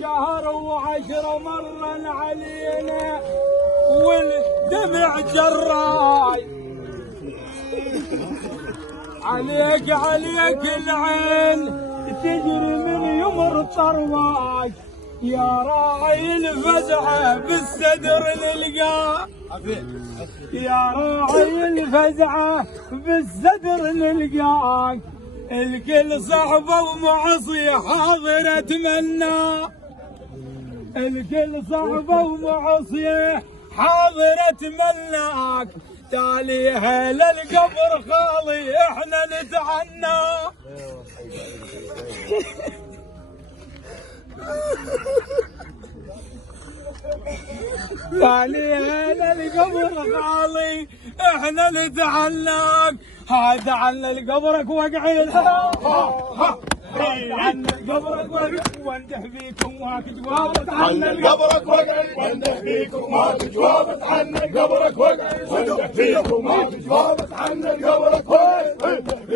شهر وعشرة مرن علينا والدمع جراي. عليك العين تجري من يمر طرواك، يا راعي الفزعة بالصدر نلقاك، يا راعي الفزعة بالصدر نلقاك. الكل صعبة ومعصية حاضر اتمنى، الكل صعبة ومعصية حاضر اتمناك. تاليها للقبر خالي احنا نتعنى. تاليها للقبر خالي احنا نتعناك. هذا عنا لقبرك وقعين، عنا لقبرك وقع وانده فيكم واك جوابت. عنا لقبرك وقع وانده فيكم واك جوابت. عنا لقبرك وقع وانده فيكم واك جوابت. عنا لقبرك